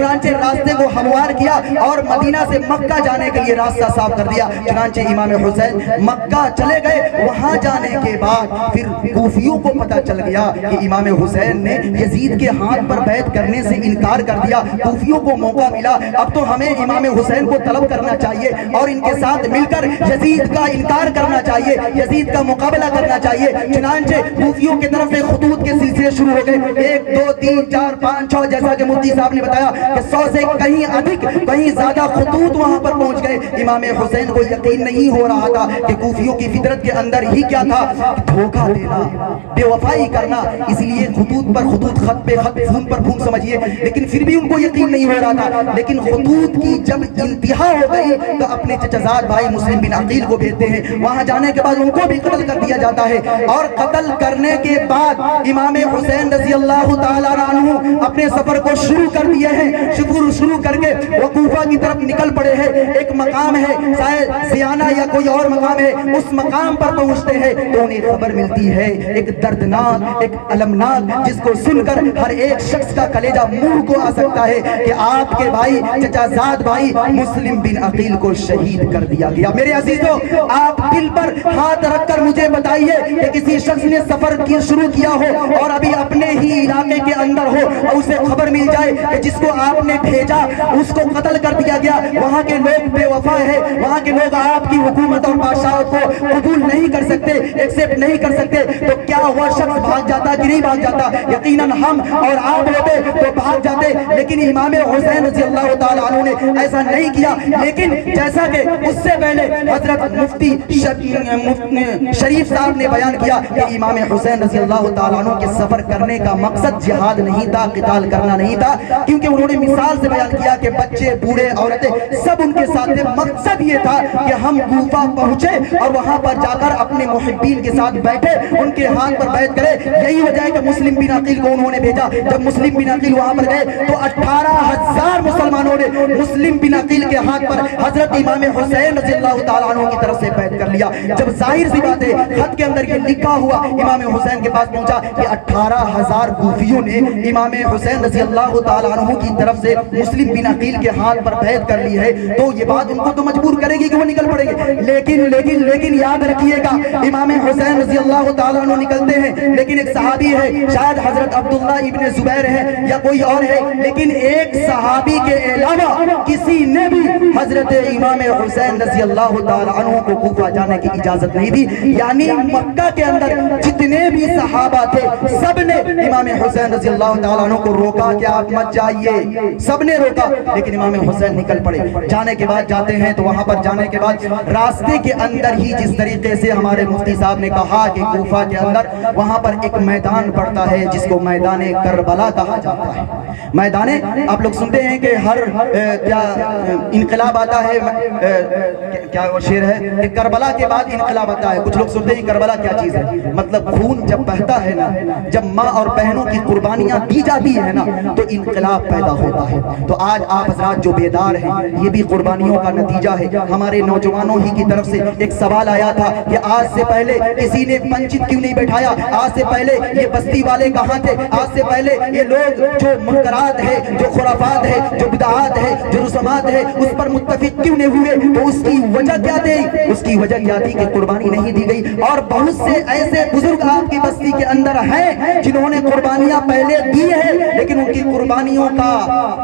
چنانچہ راستے کو ہموار کیا اور مدینہ سے مکہ جانے کے لیے راستہ صاف کر دیا. چنانچہ امام حسین مکہ چلے گئے. وہاں جانے کے بعد پھر کوفیوں کو پتہ چل گیا کہ امام حسین نے یزید کے ہاتھ پر بیعت کرنے سے انکار کر دیا. کوفیوں کو موقع ملا, اب تو ہمیں امام حسین کو طلب کرنا چاہیے اور ان کے ساتھ مل کر یزید کا انکار کرنا چاہیے, یزید کا مقابلہ کرنا چاہیے. چنانچہ کوفیوں کی طرف سے خطوط کے سلسلے شروع ہو گئے, 1 2 3 4 5 6, جیسا کہ مفتی صاحب نے بتایا کہ 100 سے کہیں ادھک کہیں زیادہ خطوط وہاں پر پہنچ گئے. امام حسین کو یقین نہیں ہو رہا تھا کہ کوفیوں کی فطرت کے اندر ہی کیا تھا, دھوکہ دینا, بے وفائی کرنا. اس لیے خطوط پر خطوط, خط پہ خط, فون پر فون سمجھیے, لیکن پھر بھی ان کو یقین نہیں ہو رہا تھا. لیکن خطوط کی جب انتہا ہو گئی تو اپنے چچزاد بھائی مسلم بن عقیل کو بھیجتے ہیں. وہاں جانے کے بعد ان کو بھی قتل کر دیا جاتا ہے. اور قتل کرنے کے بعد امام حسین رضی اللہ تعالیٰ عنہ اپنے سفر کو شروع کر دیے ہیں. شروع کر کے وہ کوفہ کی طرف نکل پڑے ہیں. ایک مقام ہے شاید زیانہ یا کوئی اور مقام ہے, اس مقام پر پہنچتے ہیں تو انہیں خبر ملتی ہے ایک دردناک, ایک المناک, جس کو سن کر ہر ایک شخص کا کلیجہ منہ کو آ سکتا ہے کہ آپ کے بھائی, چچا زاد بھائی مسلم بن عقیل کو شہید کر دیا گیا. میرے عزیزوں, آپ دل پر ہاتھ رکھ کر مجھے بتائیے کہ کسی شخص نے سفر کی شروع کیا ہو اور ابھی اپنے ہی علاقے کے اندر ہو اور اسے خبر مل جائے کہ جس کو آپ نے بھیجا اس کو قتل کر دیا گیا, وہاں کے لوگ بے وفا ہے, وہاں کے لوگ آپ کی حکومت اور بادشاہت کو قبول نہیں کر سکتے, ایکسپٹ نہیں کر سکتے, تو کیا وہ شخص بھاگ جاتا کہ نہیں بھاگ جاتا؟ یقیناً ہم اور آپ ہوتے تو بھاگ جاتے. لیکن امام حسین رضی اللہ تعالیٰ عنہ نے ایسا نہیں کیا. لیکن جیسا کہ اس سے پہلے حضرت مفتی شریف صاحب نے بیان کیا کہ امام حسین رضی اللہ تعالیٰ عنہ کے سفر کرنے کا مقصد جہاد نہیں تھا, قتال کرنا نہیں تھا, کیونکہ انہوں نے مثال سے بیان کیا کہ بچے, بوڑھے, عورتیں سب ان کے ساتھ تھے. مقصد یہ تھا کہ ہم کوفہ پہنچے اور وہاں پر جا کر اپنے محبین کے ساتھ بیٹھے, ان کے ہاتھ پر بیعت کرے. یہی وجہ ہے کہ مسلم بن عقیل کو انہوں نے بھیجا. جب مسلم بن عقیل وہاں پر گئے تو 18,000 مسلمانوں نے مسلم بن عقیل کے ہاتھ پر حضرت امام حسین رضی اللہ تعالیٰ عنہ کی طرف سے بیعت کر لیا. جب ظاہر سی بات ہے خط کے اندر یہ لکھا ہوا امام حسین کے پاس پہنچا کہ 18,000 کوفیوں نے امام حسین رضی اللہ تعالیٰ عنہ کی طرف سے مسلم بن عقیل کے ہاتھ پر بیعت کر لی ہے, تو یہ بات ان کو تو مجبور کرے گی کہ وہ نکل پڑیں گے. لیکن یاد رکھیے گا, امام حسین رضی اللہ تعالیٰ عنہ نکلتے ہیں, لیکن ایک صحابی ہے, شاید حضرت عبداللہ ابن زبیر ہے یا کوئی اور ہے, لیکن ایک صحابی کے علاوہ کسی نے بھی حضرت امام حسین رضی اللہ تعالیٰ عنہ کو کوفہ جانے کی اجازت نہیں دی. یعنی مکہ کے اندر جتنے بھی صحابہ تھے سب نے امام حسین رضی اللہ تعالیٰ عنہ کو روکا کہ آپ مت جائیے, سب نے روکا, لیکن امام حسین نکل پڑے. جانے کے بعد جاتے ہیں تو وہاں پر جانے کے بعد راستے کے اندر ہی جس طریقے سے ہمارے مفتی صاحب نے کہا کہ کوفہ کے اندر وہاں پر ایک میدان پڑتا ہے جس کو میدان کربلا کہا جاتا ہے. میدان, آپ لوگ سنتے ہیں کہ ہر کیا انقلاب آتا ہے, کیا وہ شعر ہے کہ کربلا کے بعد انقلاب آتا ہے. کچھ لوگ سنتے ہیں کربلا کیا چیز ہے, مطلب خون جب بہتا ہے نا, جب ماں اور بہنوں کی قربانیاں دی جاتی ہے نا تو انقلاب پیدا ہوتا ہے. تو آج آپ حضرات جو بیدار ہیں یہ بھی قربانیوں کا نتیجہ ہے. ہمارے نوجوانوں ہی کی طرف سے ایک سوال آیا تھا کہ آج سے پہلے کسی نے پنچت کیوں نہیں بیٹھایا, آج سے پہلے یہ بستی والے کہاں تھے, آج سے پہلے یہ لوگ جو منکرات ہے, جو خرافات ہے, جو بدعات ہے, جو رسومات ہے, اس پر متفق کیوں نہیں ہوئے؟ تو اس کی وجہ کیا تھی؟ اس کی وجہ کیا تھی کہ قربانی نہیں دی گئی. اور بہت سے ایسے بزرگ آپ کی بستی کے اندر ہیں جنہوں نے قربانیاں پہلے دی ہیں, لیکن ان کی قربانیوں کا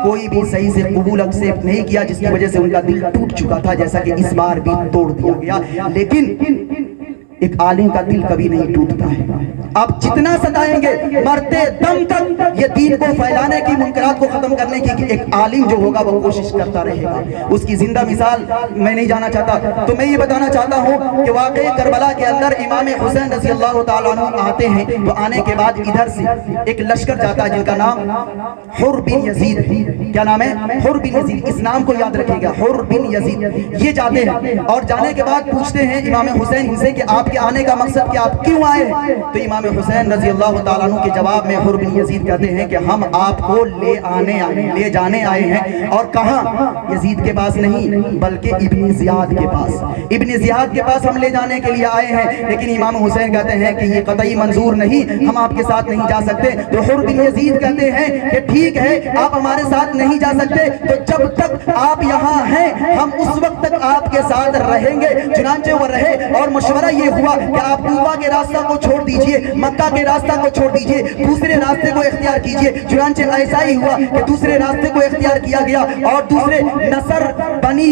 کوئی بھی صحیح سے قبول ایکسپٹ نہیں کیا, جس کی وجہ سے ان کا دل ٹوٹ چکا تھا, جیسا کہ اس بار بھی توڑ دیا گیا. لیکن ایک عالم کا دل کبھی نہیں ٹوٹتا ہے. آپ جتنا ستائیں گے مرتے دم تک یہ دین کو پھیلانے کی, منکرات کو ختم کرنے کی ایک عالم جو ہوگا وہ کوشش کرتا رہے گا. اس کی زندہ مثال میں نہیں جانا چاہتا, تو میں یہ بتانا چاہتا ہوں کہ واقعی کربلا کے اندر امام حسین رضی اللہ تعالیٰ عنہ آتے ہیں. تو آنے کے بعد ادھر سے ایک لشکر جاتا ہے جن کا نام حر بن یزید ہے. کیا نام ہے؟ حر بن یزید. اس نام کو یاد رکھیے گا, حر بن یزید. یہ جاتے ہیں اور جانے کے بعد پوچھتے ہیں امام حسین ان سے کہ آپ کے آنے کا مقصد کیا, آپ کیوں آئے؟ تو امام امام حسین رضی اللہ تعالیٰ عنہ کے جواب میں حر بن یزید کہتے ہیں کہ ہم آپ کو لے جانے آئے ہیں، اور کہاں؟ یزید کے پاس نہیں بلکہ ابن زیاد کے پاس، ابن زیاد کے پاس ہم لے جانے کے لیے آئے ہیں۔ لیکن امام حسین کہتے ہیں کہ یہ قطعی منظور نہیں، ہم آپ کے ساتھ نہیں جا سکتے۔ تو حر بن یزید کہتے ہیں کہ ٹھیک ہے، آپ ہمارے ساتھ نہیں جا سکتے، تو جب تک آپ یہاں ہیں ہم اس وقت تک آپ کے ساتھ رہیں گے۔ چنانچہ وہ رہے، اور مشورہ یہ ہوا کہ آپ کوفہ کے راستہ کو چھوڑ دیجئے، مکہ کے راستہ کو چھوڑ دیجئے، دوسرے راستے کو اختیار کیجئے۔ چنانچہ ایسا ہی ہوا کہ دوسرے راستے کو اختیار کیا گیا، اور دوسرے نصر بنی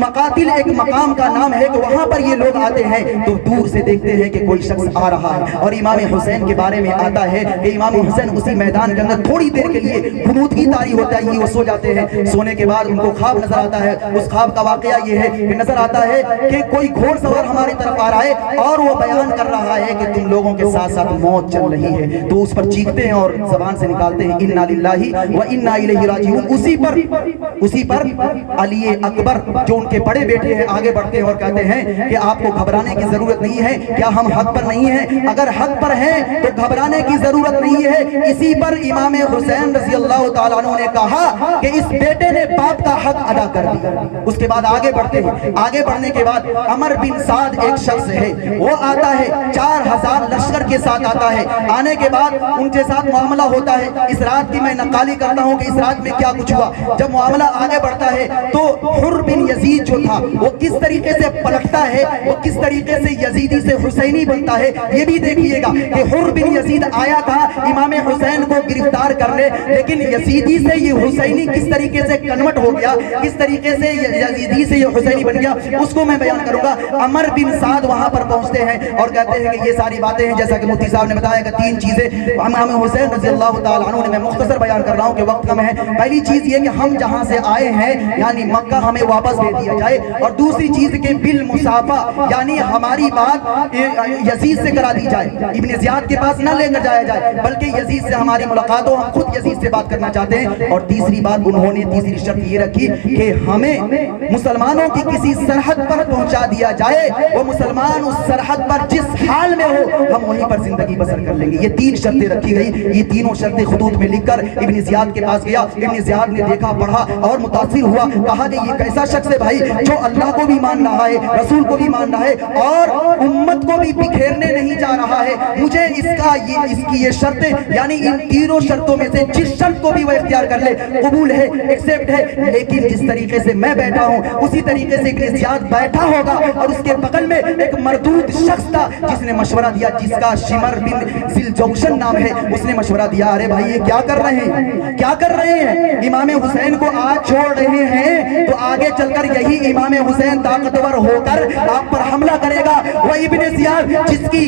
مقاتل ایک مقام کا نام ہے کہ وہاں پر یہ لوگ آتے ہیں، تو دور سے دیکھتے ہیں کہ کوئی شخص آ رہا ہے، اور امام حسین کے بارے میں آتا ہے کہ امام حسین اسی میدان کے اندر تھوڑی دیر کے لیے قنوت کی طاری ہوتا ہے، وہ سو جاتے ہیں۔ سونے کے بعد ان کو خواب نظر آتا ہے۔ اس خواب کا واقعہ یہ ہے کہ نظر آتا ہے کہ کوئی گھوڑ سوار ہماری طرف آ رہا ہے، اور وہ بیان کر رہا ہے کہ تم لوگوں کے ساتھ ساتھ موت چل رہی ہے۔ تو اس پر چیختے ہیں اور زبان سے نکالتے ہیں انا للہ و انا الیہ راجعون۔ اسی پر علی اکبر جو ان کے بڑے بیٹے ہیں آگے بڑھتے ہیں اور کہتے ہیں کہ آپ کو گھبرانے کی ضرورت نہیں ہے، کیا ہم حق پر نہیں ہیں؟ اگر حق پر ہیں تو گھبرانے کی ضرورت نہیں ہے۔ اسی پر امام حسین رضی اللہ تعالیٰ عنہ نے کہا کہ اس بیٹے نے باپ کا حق ادا کر دیا۔ اس کے بعد آگے بڑھتے ہیں، آگے بڑھنے کے بعد عمر بن سعد ایک شخص ہے، وہ آتا ہے 4000 لشکر کے ساتھ آتا ہے۔ آنے کے بعد ان کے ساتھ معاملہ ہوتا ہے۔ اس رات کی میں نقالی کرتا ہوں کہ اس رات میں کیا کچھ ہوا۔ جب معاملہ آگے بڑھتا ہے تو حر بن یزید جو تھا وہ کس طریقے سے پلٹتا ہے، وہ کس طریقے سے یزیدی سے حسینی بنتا ہے، یہ بھی دیکھیے گا کہ حر بن یزید آیا تھا امام حسین کو گرفتار کرنے، لیکن یزیدی سے یہ حسینی کس طریقے سے کنورٹ ہو گیا، کس طریقے سے یزیدی سے یہ حسینی بن گیا، اس کو میں بیان کروں گا۔ عمر بن سعد وہاں پر پہنچتے ہیں اور کہتے ہیں کہ یہ ساری باتیں ہیں جیسا کہ مفتی صاحب نے بتایا کہ 3 چیزیں امام حسین رضی اللہ تعالیٰ عنہ نے، میں مختصر بیان کر رہا ہوں کہ وقت کم ہے۔ پہلی چیز یہ کہ ہم جہاں سے آئے ہیں یعنی مکہ ہمیں واپس دے دیا جائے، اور دوسری چیز کہ بالمصافہ یعنی ہماری بات یزید سے کرا دی جائے، ابن زیاد کے پاس نہ لے کر جایا جائے بلکہ یزید سے ہماری ملاقات ہو، ہم خود یزید سے بات کرنا چاہتے ہیں۔ اور تیسری بات انہوں نے تیسری شرط یہ رکھی کہ ہمیں مسلمانوں کی کسی سرحد پر پہنچا دیا جائے، وہ مسلمان اس سرحد پر جس حال میں ہو ہم وہیں پر زندگی بسر کر لیں گے۔ یہ 3 شرطیں رکھی گئی، یہ تینوں شرطیں خطوط میں لکھ کر ابن زیاد کے پاس گیا۔ ابن زیاد نے دیکھا، پڑھا اور متاثر ہوا، کہا کہ یہ کیسا شخص ہے بھائی جو اللہ کو بھی مان رہا ہے، رسول کو بھی مان رہا ہے اور امت کو بھی بکھیرنے نہیں جا رہا ہے۔ مجھے اس کی یہ شرطیں یعنی ان تینوں شرطوں میں سے جس شرط کو بھی وہ اختیار کر لے قبول ہے، ایکسپٹ ہے، لیکن جس طریقے سے میں بیٹھا ہوں اسی طریقے سے ابن زیاد بیٹھا ہوگا۔ اور اس کے بغل میں ایک مردود شخص تھا جس نے مشورہ دیا، جس کا شمر بن ذوالجوشن نام ہے، اس نے مشورہ دیا، ارے بھائی یہ کیا کر رہے ہیں، کیا کر رہے ہیں؟ امام حسین کو آج چھوڑ رہے ہیں تو آگے چل کر یہی امام حسین طاقتور ہو کر آپ پر حملہ کرے گا۔ وہ ابن زیاد جس کی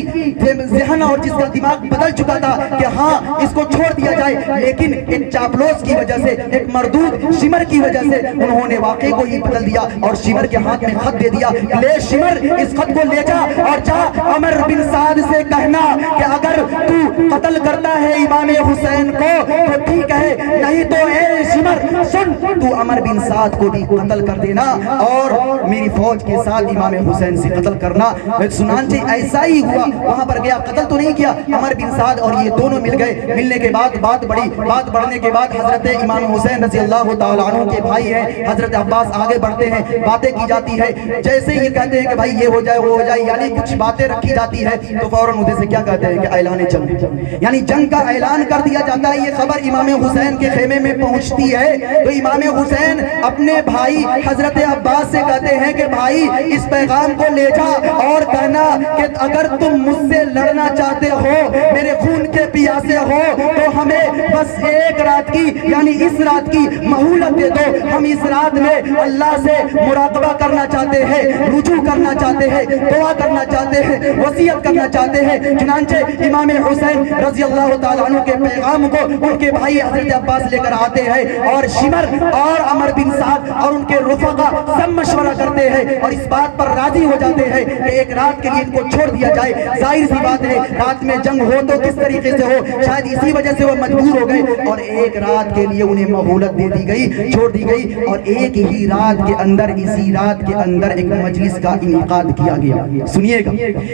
ذہن اور جس کا دماغ بدل چکا تھا کہ ہاں اس کو چھوڑ دیا جائے، لیکن ایک چاپلوس کی وجہ سے، ایک مردود شمر کی وجہ سے انہوں نے واقعے کو ہی بدل دیا اور شمر کے ہاتھ میں خط دے دیا، لے شمر اس خط کو لے جا اور جا عمر بن سعد سے کہنا کہ اگر تو قتل کرتا ہے امام حسین کو تو ٹھیک ہے، نہیں تو اے شمر سن، تو عمر بن سعد کو بھی قتل کر دینا اور میری فوج کے ساتھ امام حسین سے قتل کرنا۔ سنانچہ ایسا ہی ہوا، وہاں پر گیا، قتل تو نہیں کیا، عمر بن سعد اور یہ دونوں مل گئے۔ ملنے کے بعد بات بڑی، بات بڑھنے کے بعد حضرت امام حسین رضی اللہ تعالیٰ عنہ کے بھائی ہیں حضرت عباس آگے بڑھتے ہیں، باتیں کی جاتی ہے، جیسے یہ کہتے ہیں کہ بھائی یہ ہو جائے وہ ہو جائے، یعنی کچھ باتیں رکھی جاتی ہے تو فوراً ادھر سے کیا کہتے ہیں کہ اعلان جنگ، یعنی جنگ کا اعلان کر دیا جاتا ہے۔ یہ خبر امام حسین کے خیمے میں پہنچتی ہے تو امام حسین اپنے بھائی حضرت عباس سے کہتے ہیں کہ بھائی اس پیغام کو لے جا اور کہنا کہ اگر تم مجھ سے لڑنا چاہتے ہو، میرے خون کے پیاسے ہو، تو ہمیں بس ایک رات کی یعنی اس رات کی مہولت دے دو، ہم اس رات میں اللہ سے مراقبہ کرنا چاہتے ہیں، رجوع کرنا چاہتے ہیں، دعا کرنا چاہتے ہیں، وصیت کرنا چاہتے ہیں۔ چنانچہ امام حسین رضی اللہ تعالیٰ عنہ کے پیغام کو ان کے بھائی حضرت عباس لے کر آتے ہیں اور شمر اور عمر بن سعد اور ان کے رفقا سب مشورہ کرتے ہیں اور اس بات پر راضی ہو جاتے ہیں کہ ایک رات کے لیے ان کو چھوڑ دیا جائے. ظاہر سی بات ہے رات میں جنگ ہو تو کس طریقے سے ہو, شاید اسی وجہ سے وہ مجبور ہو گئے اور ایک رات کے لیے انہیں مہلت دے دی گئی, چھوڑ دی گئی. اور ایک ہی رات کے اندر, اسی رات کے اندر ایک مجلس کا انعقاد کیا گیا. سنیے گا,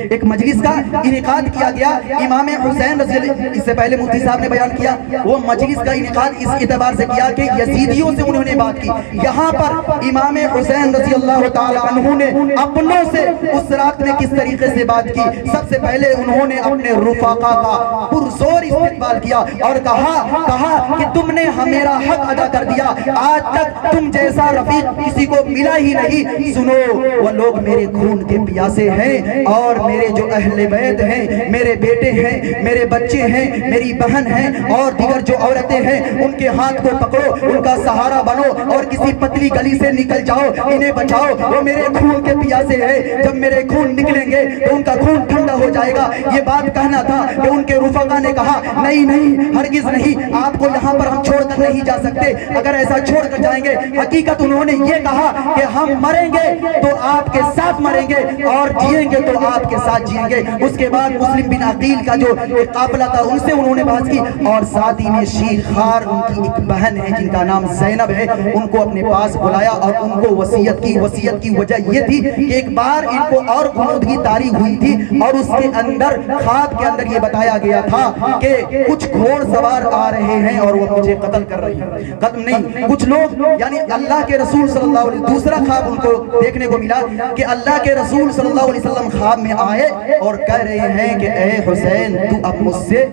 ایک مجلس کا انعقاد کیا گیا. امام حسین رضی اللہ, اس سے پہلے مفتی صاحب نے بیان کیا, وہ مجلس کا انعقاد اس اعتبار سے کیا کہ یزیدیوں سے انہوں نے بات کی. یہاں پر امام حسین رضی اللہ تعالی عنہ نے اپنوں سے اس رات میں کس طریقے سے بات کی. سب سے پہلے انہوں نے اپنے رفقا کا پرزور استقبال کیا اور کہا کہ تم نے میرا حق ادا کر دیا, آج تک تم جیسا رفیق کسی کو ملا ہی نہیں. سنو, وہ لوگ میرے خون کے پیاسے ہیں اور میرے جو اہل بیت ہیں, میرے بیٹے ہیں, میرے بچے ہیں, میری بہن ہیں اور دیگر جو عورتیں ہیں, ان کے ہاتھ کو پکڑو, ان کا سہارا بنو اور کسی پتلی گلی سے نکل جاؤ, انہیں بچاؤ. وہ میرے خون کے پیاسے ہیں, جب میرے خون نکلیں گے تو ان کا خون ٹھنڈا ہو جائے گا. یہ بات کہنا تھا کہ ان کے رفقا نے کہا نہیں, ہرگز نہیں, آپ کو یہاں پر ہم چھوڑ کر نہیں جا سکتے. اگر ایسا چھوڑ کر جائیں گے, حقیقت انہوں نے یہ کہا کہ ہم مریں گے تو آپ کے ساتھ مریں گے اور جئیں گے تو آپ کے ساتھ جئیں گے. اس کے بعد مسلم بن عقیل کا جو قافلہ تھا ان سے انہوں نے بات کی اور ساتھ ہی میں شیر خار ان کی ایک بہن ہے جن کا نام زینب ہے, ان کو اپنے پاس بلایا اور ان کو وصیت کی وجہ یہ تھی کہ ایک بار ان کو اور غنودگی طاری ہوئی تھی اور اس کے اندر خواب کے اندر یہ بتایا گیا تھا کہ کچھ گھوڑ سوار آ رہے ہیں اور وہ مجھے قتل کر رہے ہیں. قتل نہیں, کچھ لوگ یعنی اللہ کے رسول صلی اللہ علیہ وسلم, دوسرا خواب ان کو دیکھنے کو ملا کہ اللہ کے رسول صلی اللہ علیہ وسلم خواب میں آئے اور کہہ رہے ہیں کہ اے حسین تو اب مجھ سے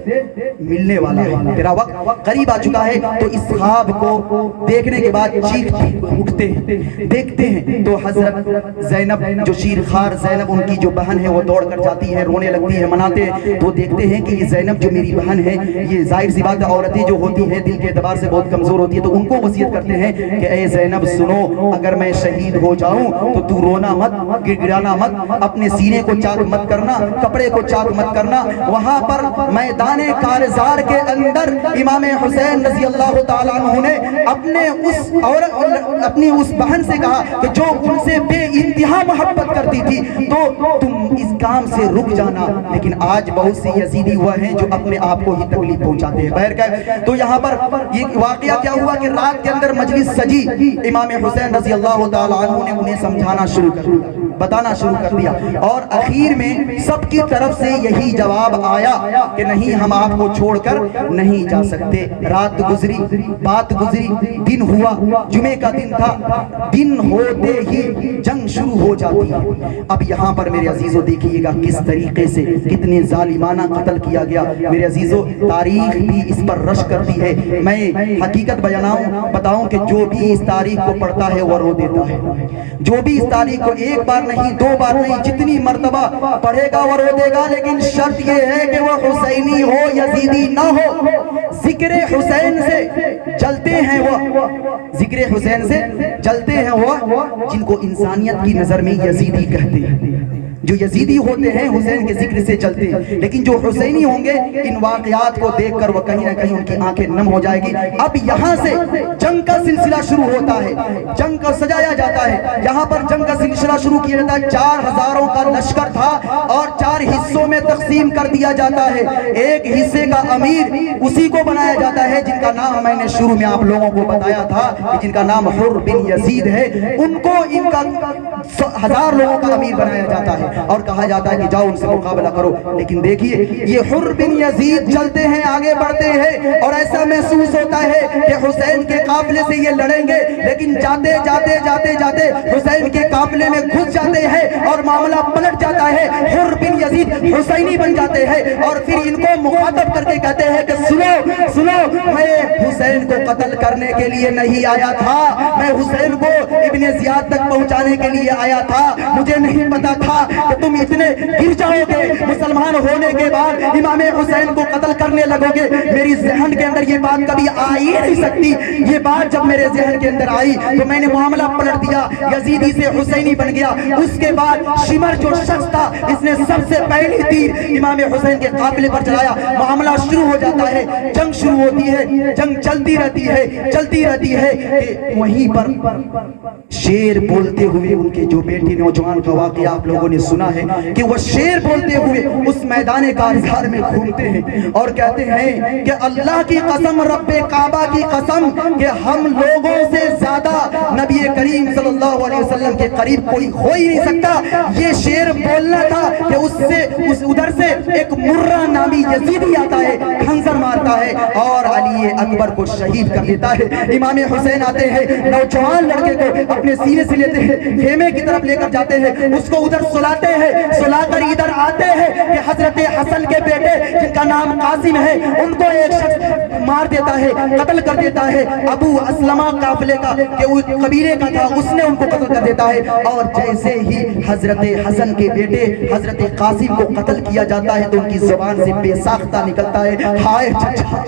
ملنے والا ہے, تیرا وقت قریب آ چکا ہے. تو اس خواب کو دیکھنے کے بعد چیخ اٹھتے ہیں, دیکھتے ہیں تو حضرت زینب جو شیر خار زینب ان کی جو بہن ہے وہ دوڑ کر جاتی ہے, رونے لگتی ہے, مناتے ہیں. تو دیکھتے ہیں کہ یہ زینب جو میری بہن ہے, یہ ظاہر سی بات ہے عورتیں جو ہوتی ہیں دل کے اعتبار سے بہت کمزور ہوتی ہے, تو ان کو وصیت کرتے ہیں کہ اے زینب سنو, اگر میں شہید ہو جاؤں تو رونا مت, گڑگڑانا مت, اپنے سینے کو چاک مت کرنا, کپڑے کو چاک مت کرنا. وہاں پر میدان کارزار کے اندر امام حسین رضی اللہ تعالیٰ عنہ نے اپنی اس بہن سے کہا کہ جو ان سے بے انتہا محبت کرتی تھی تو تم اس کام سے رک جانا. لیکن آج بہت سے یزیدی ہوا ہیں جو اپنے آپ کو ہی تکلیف پہنچاتے ہیں. بہرکیف تو یہاں پر یہ واقعہ کیا ہوا کہ رات کے اندر مجلس سجی, امام حسین رضی اللہ تعالیٰ عنہ نے انہیں سمجھانا شروع کر دیا, بتانا شروع کر دیا اور اخیر میں سب کی طرف سے یہی جواب آیا کہ نہیں, ہم آپ کو چھوڑ کر نہیں جا سکتے. رات گزری, بات گزری, دن ہوا, جمعے کا دن تھا, دن ہوتے ہی جنگ شروع ہو جاتی ہے. اب یہاں پر میرے عزیزوں دیکھیے گا کس طریقے سے کتنے ظالمانہ قتل کیا گیا. میرے عزیزوں تاریخ بھی اس پر رش کرتی ہے. میں حقیقت بتاؤں کہ جو بھی اس تاریخ کو پڑھتا ہے وہ رو دیتا ہے. جو بھی اس تاریخ کو ایک بار نہیں, دو بار نہیں, جتنی مرتبہ پڑھے گا وہ رو دے گا. لیکن شرط یہ ہے کہ وہ حسینی ہو, یزیدی نہ ہو. ذکر حسین سے جلتے ہیں وہ, ذکر حسین سے جلتے ہیں وہ جن کو انسانیت کی نظر میں یزیدی کہتے ہیں. جو یزیدی ہوتے ہیں حسین کے ذکر سے چلتے ہیں, لیکن جو حسینی ہوں گے ان واقعات کو دیکھ کر وہ کہیں نہ کہیں ان کی آنکھیں نم ہو جائے گی. اب یہاں سے جنگ کا سلسلہ شروع ہوتا ہے, جنگ کا سجایا جاتا ہے. یہاں پر جنگ کا سلسلہ شروع کیا جاتا ہے. 4000 کا لشکر تھا اور 4 حصوں میں تقسیم کر دیا جاتا ہے. ایک حصے کا امیر اسی کو بنایا جاتا ہے جن کا نام میں نے شروع میں آپ لوگوں کو بتایا تھا کہ جن کا نام حر بن یزید ہے. ان کو ان کا 1000 لوگوں کا امیر بنایا جاتا ہے اور کہا جاتا ہے کہ جاؤ ان سے مقابلہ کرو. لیکن دیکھیے یہ حر بن یزید چلتے ہیں, آگے بڑھتے ہیں اور ایسا محسوس ہوتا ہے کہ حسین کے قافلے سے یہ لڑیں گے, لیکن جاتے حسین کے قافلے میں گھس جاتے ہیں اور معاملہ پلٹ جاتا ہے. حر بن یزید حسینی بن جاتے ہیں اور پھر ان کو مخاطب کر کے کہتے ہیں کہ سنو, میں حسین کو قتل کرنے کے لیے نہیں آیا تھا, میں حسین کو ابن زیاد تک پہنچانے کے لیے آیا تھا. مجھے نہیں پتا تھا کہ تم اتنے گر جاؤ گے، مسلمان ہونے کے بعد امام حسین کو قتل کرنے لگو گے۔ میری ذہن کے اندر یہ بات کبھی آئی نہیں سکتی۔ یہ بات جب میرے ذہن کے اندر آئی تو میں نے معاملہ پلٹ دیا، یزیدی سے حسینی بن گیا۔ اس کے بعد شمر جو شخص تھا، اس نے سب سے پہلی تیر امام حسین کے قافلے پر چلایا۔ معاملہ شروع ہو جاتا ہے، جنگ شروع ہوتی ہے، جنگ چلتی رہتی ہے کہ وہیں پر شیر بولتے ہوئے ان کے جو بیٹے نوجوان کا واقعہ آپ لوگوں نے سنا ہے کہ وہ شیر بولتے ہوئے اس میدان کارزار میں گھومتے ہیں اور کہتے ہیں کہ اللہ کی قسم، رب کعبہ کی قسم، کہ ہم لوگوں سے زیادہ نبی کریم صلی اللہ علیہ وسلم کے قریب کوئی ہو ہی نہیں سکتا۔ یہ شیر بولنا تھا کہ ادھر سے ایک مرہ نامی یزیدی آتا ہے، خنجر مارتا ہے اور علی اکبر کو شہید کر دیتا ہے۔ امام حسین آتے ہیں، نوجوان لڑکے کو اپنے سینے سے لیتے ہیں، خیمے کی طرف لے کر جاتے ہیں، اس کو ادھر سلاتے ہیں، سلا کر ادھر آتے ہیں کہ حضرت حسن کے بیٹے جن کا نام قاسم ہے ان کو ایک شخص مار دیتا ہے، قتل کر دیتا ہے۔ ابو اسلمہ قافلے کا کہ وہ قبیلے کا تھا، اس نے ان کو قتل کر دیتا ہے۔ اور جیسے ہی حضرت حسن کے بیٹے حضرت قاسم کو قتل کیا جاتا ہے تو ان کی زبان سے بے ساختہ نکلتا ہے، ہائے چچا،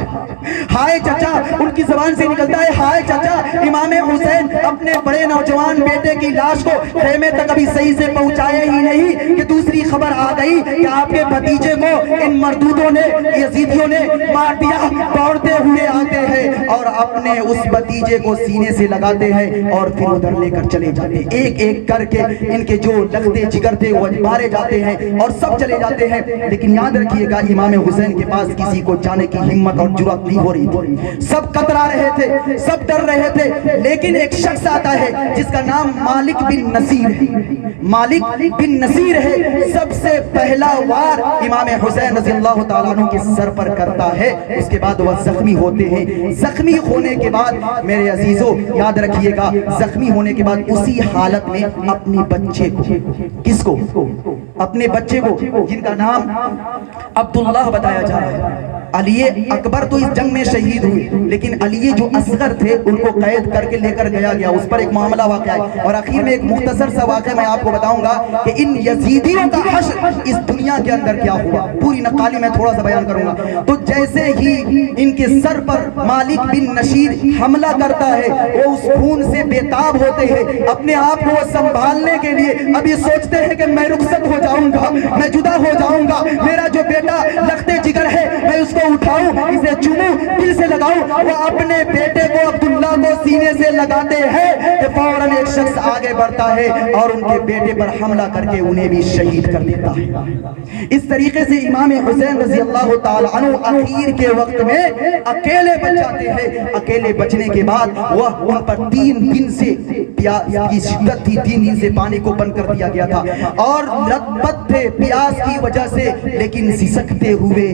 ہائے چچا، ان کی زبان سے نکلتا ہے ہائے چچا۔ امام حسین اپنے بڑے نوجوان بیٹے کی لاش کو خیمے تک ابھی صحیح سے پہنچائے ہی نہیں کہ دوسری خبر آ گئی کہ آپ کے بھتیجے کو ان مردودوں نے، یزیدیوں نے مار دیا۔ دوڑتے ہوئے آتے ہیں اور اپنے اس بھتیجے کو سینے سے لگاتے ہیں اور پھر ادھر لے کر چلے جاتے ہیں۔ ایک ایک کر کے ان کے جو لگتے جگر تھے وہ مارے جاتے ہیں اور سب چلے جاتے ہیں۔ لیکن یاد رکھیے گا امام حسین کے پاس کسی کو جانے کی ہمت اور جرأت نہیں ہو رہی تھی، سب کترا رہے تھے، سب ڈر رہے تھے۔ لیکن ایک شخص آتا ہے جس کا نام مالک بن نصیر ہے، مالک بن نصیر ہے، سب سے پہلا وار امام حسین رضی اللہ تعالیٰ عنہ کے سر پر کرتا ہے۔ اس کے بعد وہ زخمی ہوتے ہیں۔ زخمی ہونے کے بعد میرے عزیزوں یاد رکھیے گا، زخمی ہونے کے بعد اسی حالت میں اپنے بچے کو، کس کو؟ اپنے بچے کو جن کا نام عبداللہ بتایا جا رہا ہے۔ علی اکبر تو اس جنگ میں شہید ہوئے، لیکن علی جو اصغر تھے ان کو قید کر کے لے کر گیا اس پر ایک معاملہ واقع ہے۔ اور آخر میں ایک مختصر سا واقعہ میں آپ کو بتاؤں گا کہ ان یزیدیوں کا حشر اس دنیا کے اندر کیا ہوا، پوری نقالی میں تھوڑا سا بیان کروں گا۔ تو جیسے ہی ان کے سر پر مالک بن نشیر حملہ کرتا ہے، وہ اس خون سے بےتاب ہوتے ہیں، اپنے آپ کو سنبھالنے کے لیے اب یہ سوچتے ہیں کہ میں رخصت ہو جاؤں گا، میں جدا ہو جاؤں گا، میرا جو بیٹا لختے جگر ہے میں اس کو اٹھاؤں، اسے چوموں، دل سے لگاؤں۔ وہ اپنے بیٹے کو عبداللہ کو سینے سے لگاتے ہیں کہ فوراً ایک شخص آگے بڑھتا ہے اور ان کے بیٹے پر حملہ کر کے انہیں بھی شہید کر دیتا ہے۔ اس طریقے سے امام حسین رضی اللہ تعالیٰ عنہ اخیر کے وقت میں اکیلے بچ جاتے ہیں۔ اکیلے بچنے کے بعد وہ ان پر 3 دن سے پیاس کی شدت تھی، 3 دن سے پانی کو بند کر دیا گیا تھا اور رطبت تھے پیاس کی وجہ سے، لیکن سسکتے ہوئے،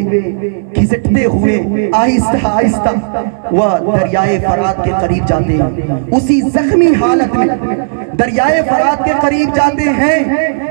کھسکتے ہوئے آہستہ آہستہ وہ دریائے فرات کے قریب جاتے ہیں۔ اسی زخمی حالت میں دریائے فرات کے قریب جاتے ہیں،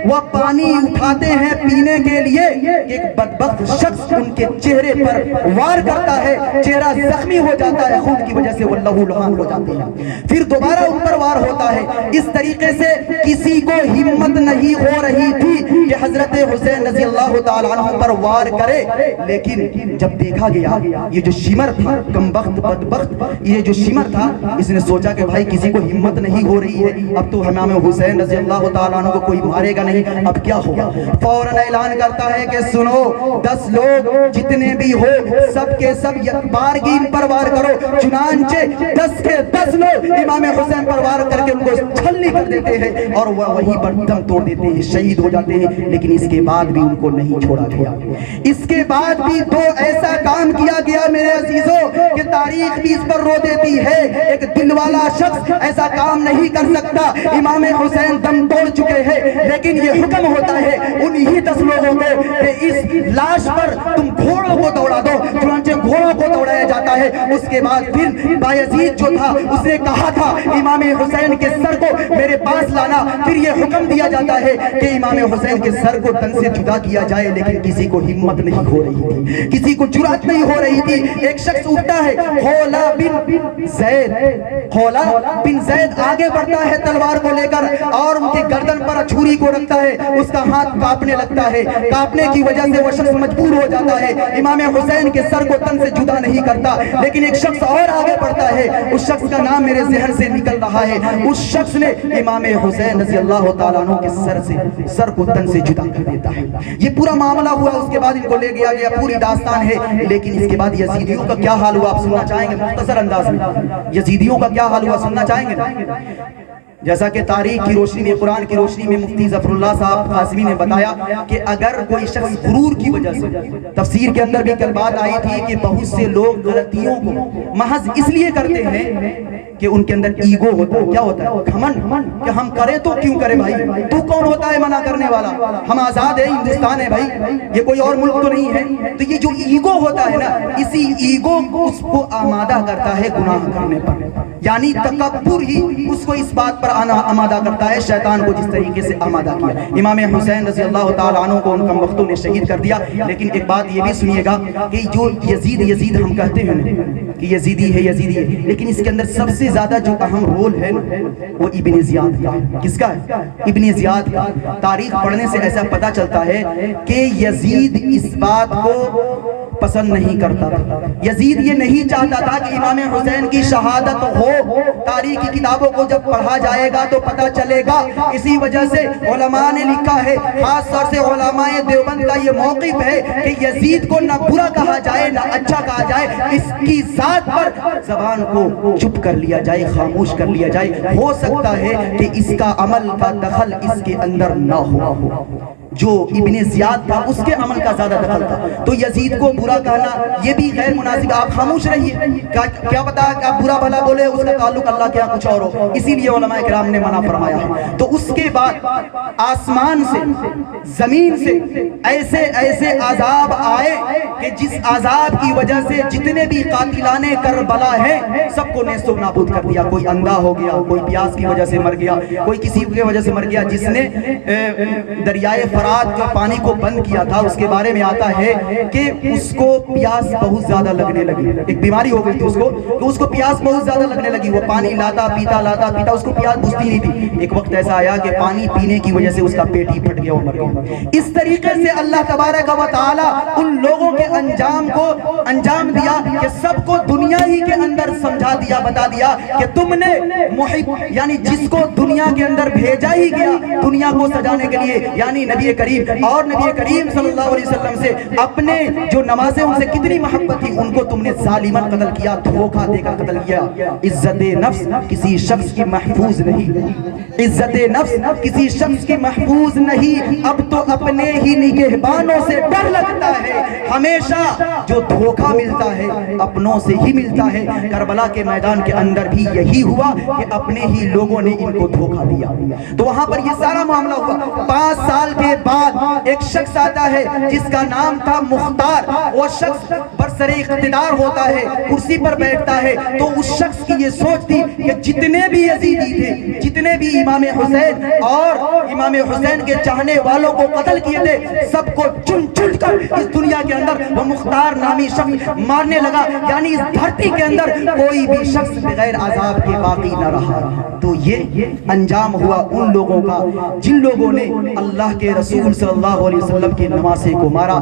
وہ پانی اٹھاتے ہیں پینے کے لیے، ایک بدبخت شخص ان کے چہرے پر وار کرتا ہے، چہرہ زخمی ہو جاتا ہے، خون کی وجہ سے وہ لہو لہان ہو جاتے ہیں۔ پھر دوبارہ ان پر وار ہوتا ہے۔ اس طریقے سے کسی کو ہمت نہیں ہو رہی تھی کہ حضرت حسین رضی اللہ تعالیٰ عنہ پر وار کرے، لیکن جب دیکھا گیا یہ جو شمر تھا، کمبخت بدبخت، یہ جو شمر تھا، اس نے سوچا کہ بھائی کسی کو ہمت نہیں ہو رہی ہے، اب تو امام حسین رضی اللہ تعالیٰ عنہ کو کوئی مارے گا نہیں، اب کیا ہوگا؟ فوراً اعلان کرتا ہے کہ سنو، 10 لوگ جتنے بھی ہو سب کے سب بارگی ان پر وار کرو۔ چنانچہ 10 کے 10 لوگ امام حسین پر وار کر کے ان کو چھلنی کر دیتے ہیں اور وہ وہیں پر دم توڑ دیتے ہیں، شہید ہو جاتے ہیں۔ لیکن اس کے بعد بھی ان کو نہیں چھوڑا گیا۔ اس کے بعد بھی تو ایسا کام کیا گیا میرے عزیزوں کہ تاریخ بھی اس پر رو دیتی ہے۔ ایک دل والا شخص ایسا کام نہیں کر سکتا۔ امام حسین دم توڑ چکے ہیں، لیکن یہ حکم ہوتا ہے انہی 10 لوگوں کو کہ اس لاش پر تم گھوڑوں کو دوڑا دو۔ چنانچہ گھوڑوں کو دوڑایا جاتا ہے۔ اس کے بعد پھر بایزید جو تھا اس نے کہا تھا امام حسین کے سر کو میرے پاس لانا۔ پھر یہ حکم دیا جاتا ہے کہ امام حسین کے سر کو تن سے جدا کیا جائے، لیکن کسی کو ہمت نہیں ہو رہی تھی، کسی کو جرأت نہیں ہو رہی تھی۔ ایک شخص اٹھتا ہے، خولا بن زید آگے بڑھتا ہے تلوار کو لے کر اور ان کی گردن پر چھری کو رکھتا ہے۔ اس کا ہاتھ کانپنے لگتا ہے، کانپنے کی وجہ سے وہ شخص مجبور ہو جاتا ہے، امام حسین کے سر کو تن سے جدا نہیں کرتا۔ لیکن ایک شخص اور آگے بڑھتا ہے، اس شخص کا نام میرے ذہن سے نکل رہا ہے۔ اس شخص نے امام حسین رضی اللہ تعالیٰ عنہ کے سر کو تن سے جدا کر دیتا ہے۔ یہ پورا معاملہ ہوا، اس کے بعد ان کو لے گیا، پوری داستان ہے۔ لیکن اس کے بعد یزیدیوں کا کیا حال ہوا آپ سننا چاہیں گے مختصر انداز میں؟ یزیدیوں کا کیا حال ہوا سننا چاہیں گے؟ جیسا کہ تاریخ کی روشنی میں، قرآن کی روشنی میں مفتی ظفر اللہ صاحب قاسمی نے بتایا کہ اگر کوئی شخص غرور کی وجہ سے، تفسیر کے اندر بھی کل بات آئی تھی کہ بہت سے لوگ غلطیوں کو محض اس لیے کرتے ہیں کہ ان کے اندر ایگو ہوتا ہے۔ کیا ہوتا ہے؟ گھمنڈ، کہ ہم کریں تو کیوں کریں بھائی، تو کون ہوتا ہے منع کرنے والا؟ ہم آزاد ہیں، ہندوستان ہے بھائی، یہ کوئی اور ملک تو نہیں ہے۔ تو یہ جو ایگو ہوتا ہے نا، اسی ایگو اس کو آمادہ کرتا ہے گناہ کرنے پر، یعنی تکبر ہی اس کو اس بات پر آمادہ کرتا ہے، شیطان کو جس طریقے سے آمادہ کیا۔ امام حسین رضی اللہ تعالیٰ عنہ کو ان کا وقتوں نے شہید کر دیا۔ لیکن ایک بات یہ بھی سنیے گا کہ جو یزید ہم کہتے ہیں کہ یزیدی ہے، لیکن اس کے اندر سب سے زیادہ جو اہم رول ہے وہ ابن زیاد کا ہے۔ کس کا ہے؟ ابن زیاد کا۔ تاریخ پڑھنے سے ایسا پتا چلتا ہے کہ یزید اس بات کو پسند نہیں کرتا تھا، یزید یہ نہیں چاہتا تھا کہ امام حسین کی شہادت ہو۔ تاریخ کی کتابوں کو جب پڑھا جائے گا تو پتہ چلے گا۔ اسی وجہ سے علماء نے لکھا ہے، خاص طور سے علماء دیوبند کا یہ موقف ہے کہ یزید کو نہ برا کہا جائے نہ اچھا کہا جائے، اس کی ذات پر زبان کو چپ کر لیا جائے، خاموش کر لیا جائے۔ ہو سکتا ہے کہ اس کا عمل کا دخل اس کے اندر نہ ہو، جو ابن زیاد تھا اس کے عمل کا زیادہ دخل تھا۔ تو یزید کو برا کہنا یہ بھی غیر مناسب، آپ خاموش رہیے، کیا پتا کہ آپ برا بھلا بولے، اس کا تعلق اللہ کے یہاں کچھ اور ہو، اسی لیے علماء کرام نے منع فرمایا ہے۔ تو اس کے بعد آسمان سے، زمین سے ایسے عذاب آئے کہ جس عذاب کی وجہ سے جتنے بھی قاتلان کربلا ہیں سب کو نیست و نابود کر دیا۔ کوئی اندھا ہو گیا، کوئی پیاس کی وجہ سے مر گیا، کوئی کسی کی وجہ سے مر گیا۔ جس نے دریائے فرات جو پانی کو بند کیا تھا، اس کے بارے میں آتا ہے کہ اس کو پیاس بہت زیادہ لگنے لگی، ایک بیماری ہو گئی تھی اس کو، کہ اس کو پیاس بہت زیادہ لگنے لگی۔ وہ پانی لاتا پیتا اس کو پیاس بجھتی نہیں تھی۔ ایک وقت ایسا آیا کہ پانی پینے کی وجہ سے اس کا پیٹ ہی پھٹ گیا، وہ مر گیا۔ اس طریقے سے اللہ تبارک و تعالی ان لوگوں کے انجام کو انجام دیا کہ سب کو دنیا ہی کے اندر سمجھا دیا، بتا دیا کہ تم نے محب، یعنی جس کو دنیا کے اندر بھیجا ہی گیا دنیا کو سجانے کے لیے، یعنی نبی کریم، اور نبی کریم صلی اللہ علیہ وسلم سے اپنے جو نمازیں ان سے کتنی محبت تھی، ان کو تم نے ظالماً قتل کیا، دھوکہ دے کر قتل کیا۔ عزت نفس کسی شخص کی محفوظ نہیں، عزت نفس کسی شخص کی محفوظ نہیں۔ اب تو اپنے ہی نگہبانوں سے ڈر لگتا ہے، ہمیشہ جو دھوکہ ملتا ہے اپنوں سے ہی ملتا ہے۔ کربلا کے میدان کے اندر بھی یہی ہوا کہ اپنے ہی لوگوں نے ان کو دھوکہ دیا۔ تو وہاں پر یہ سارا معاملہ ہوا۔ 5 سال کے بعد ایک شخص آتا ہے جس کا نام تھا مختار۔ وہ شخص برسر اقتدار ہوتا ہے، کرسی پر بیٹھتا ہے۔ تو اس شخص کی یہ سوچ تھی کہ جتنے بھی یزیدی تھے، جتنے بھی امام حسین اور امام حسین کے چاہنے والوں کو قتل کیے تھے، سب کو چن چن کر اس دنیا کے اندر وہ مختار نامی شخص مارنے لگا، یعنی اس دھرتی کے اندر کوئی بھی شخص بغیر عذاب کے باقی نہ رہا۔ تو یہ انجام ہوا ان لوگوں کا جن لوگوں نے اللہ کے رسول صلی اللہ علیہ وسلم کی نمازیں کو مارا۔